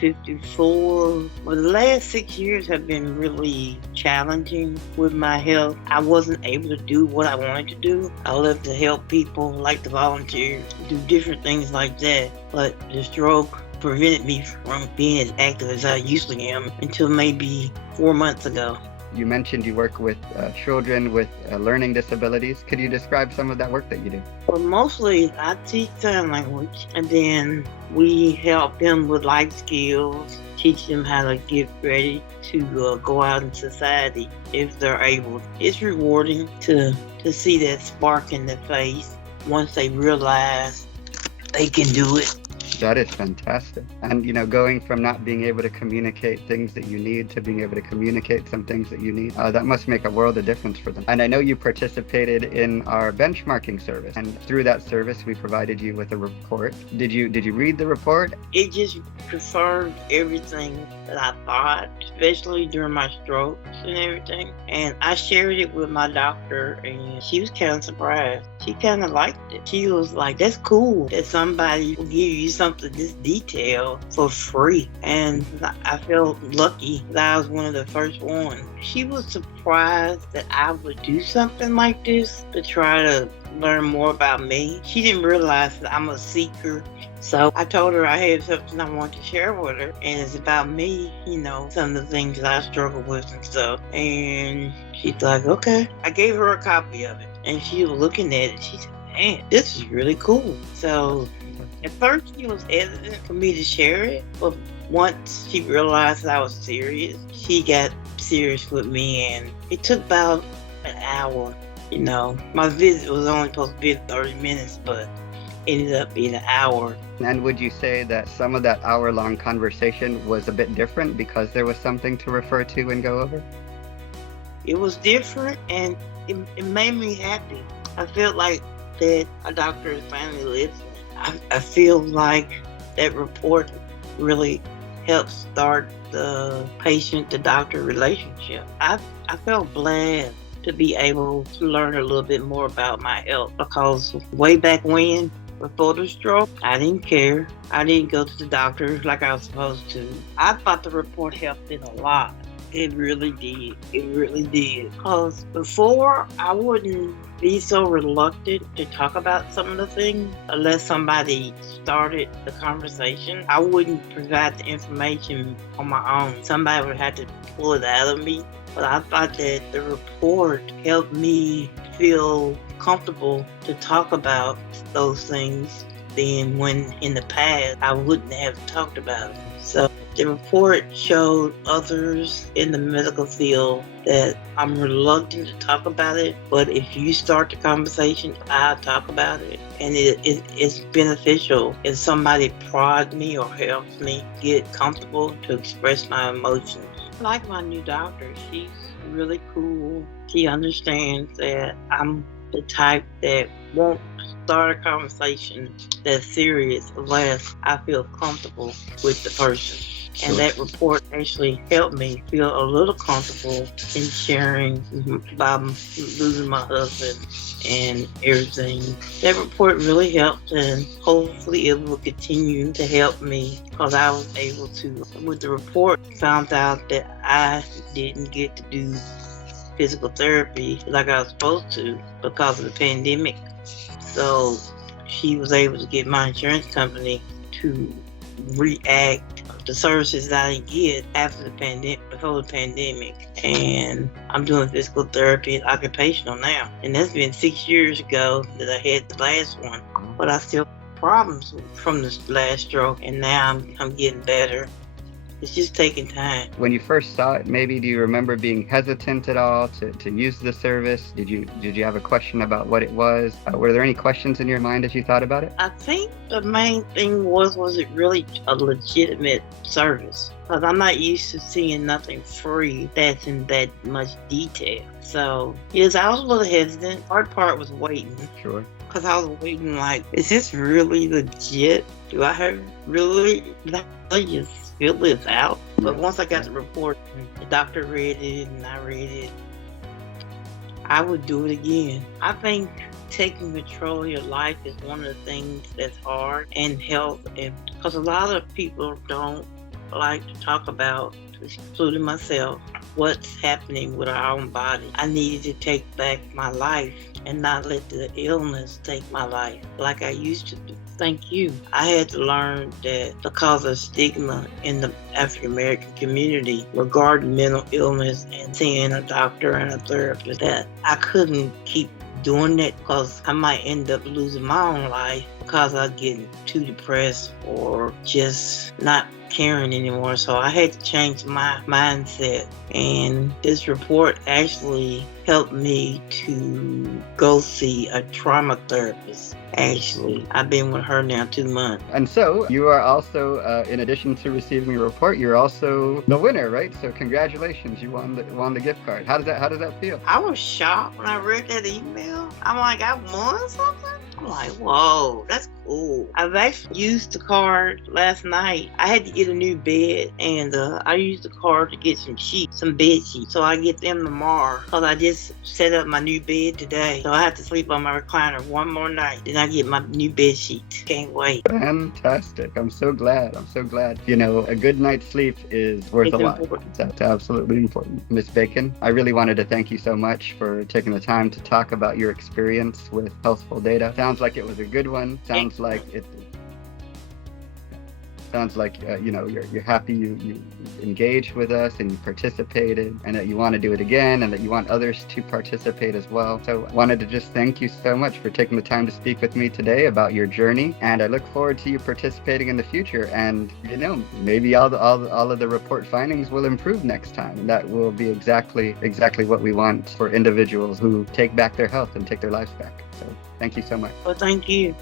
54. Well, the last 6 years have been really challenging with my health. I wasn't able to do what I wanted to do. I love to help people, like to volunteer, do different things like that. But the stroke prevented me from being as active as I usually am until maybe 4 months ago. You mentioned you work with children with learning disabilities. Could you describe some of that work that you do? Well, mostly I teach sign language, and then we help them with life skills, teach them how to get ready to go out in society if they're able. It's rewarding to see that spark in their face once they realize they can do it. That is fantastic. And, going from not being able to communicate things that you need to being able to communicate some things that you need, that must make a world of difference for them. And I know you participated in our benchmarking service. And through that service, we provided you with a report. Did you read the report? It just confirmed everything that I thought, especially during my strokes and everything. And I shared it with my doctor, and she was kind of surprised. She kind of liked it. She was like, that's cool that somebody will give you something this detailed for free. And I felt lucky that I was one of the first ones. She was surprised that I would do something like this to try to learn more about me. She didn't realize that I'm a seeker. So I told her I had something I wanted to share with her, and it's about me, some of the things that I struggle with and stuff. And she's like, okay. I gave her a copy of it, and she was looking at it. She said, man, this is really cool. So at first she was hesitant for me to share it, but once she realized that I was serious, she got serious with me, and it took about an hour. My visit was only supposed to be 30 minutes, but ended up being an hour. And would you say that some of that hour-long conversation was a bit different because there was something to refer to and go over? It was different, and it made me happy. I felt like that a doctor is finally listening. I feel like that report really helped start the patient-to-doctor relationship. I felt glad to be able to learn a little bit more about my health, because way back when, before the stroke, I didn't care. I didn't go to the doctor like I was supposed to. I thought the report helped it a lot. It really did. It really did. Because before, I wouldn't be so reluctant to talk about some of the things unless somebody started the conversation. I wouldn't provide the information on my own. Somebody would have to pull it out of me. But I thought that the report helped me feel comfortable to talk about those things than when in the past I wouldn't have talked about it. So the report showed others in the medical field that I'm reluctant to talk about it, but if you start the conversation, I'll talk about it. And it's beneficial if somebody prods me or helps me get comfortable to express my emotions. I like my new doctor. She's really cool. She understands that I'm the type that won't start a conversation that's serious unless I feel comfortable with the person. And that report actually helped me feel a little comfortable in sharing about losing my husband and everything. That report really helped, and hopefully it will continue to help me, because I was able to, with the report, found out that I didn't get to do physical therapy like I was supposed to because of the pandemic. So she was able to get my insurance company to react the services that I didn't get after the pandemic, before the pandemic. And I'm doing physical therapy and occupational now. And that's been 6 years ago that I had the last one. But I still have problems from this last stroke, and now I'm getting better. It's just taking time. When you first saw it, maybe do you remember being hesitant at all to use the service? Did you have a question about what it was? Were there any questions in your mind as you thought about it? I think the main thing was it really a legitimate service? Because I'm not used to seeing nothing free that's in that much detail. So, yes, I was a little hesitant. Hard part was waiting. Sure. Because I was waiting like, is this really legit? Do I have really just fill this out? But once I got the report, the doctor read it and I read it, I would do it again. I think taking control of your life is one of the things that's hard, and health, and because a lot of people don't like to talk about, including myself, what's happening with our own body. I needed to take back my life and not let the illness take my life like I used to do. Thank you. I had to learn that because of stigma in the African American community regarding mental illness and seeing a doctor and a therapist, that I couldn't keep doing that because I might end up losing my own life because I get too depressed or just not caring anymore. So I had to change my mindset. And this report actually helped me to go see a trauma therapist. Actually, I've been with her now 2 months. And so you are also, in addition to receiving your report, you're also the winner, right? So congratulations, you won the gift card. How does that feel? I was shocked when I read that email. I'm like, I won something? I'm like, whoa, that's cool. I've actually used the card last night. I had to get a new bed, and I used the card to get some sheets, some bed sheets. So I get them tomorrow because I just set up my new bed today. So I have to sleep on my recliner one more night. Then I get my new bed sheets. Can't wait. Fantastic. I'm so glad. You know, a good night's sleep is worth a lot. That's absolutely important. Ms. Bacon, I really wanted to thank you so much for taking the time to talk about your experience with Healthful Data. Sounds like it was a good one. Sounds like you know, you're happy you engaged with us and you participated, and that you want to do it again, and that you want others to participate as well. So I wanted to just thank you so much for taking the time to speak with me today about your journey, and I look forward to you participating in the future. And you know, maybe all of the report findings will improve next time, and that will be exactly what we want for individuals who take back their health and take their lives back. So thank you so much. Well, thank you.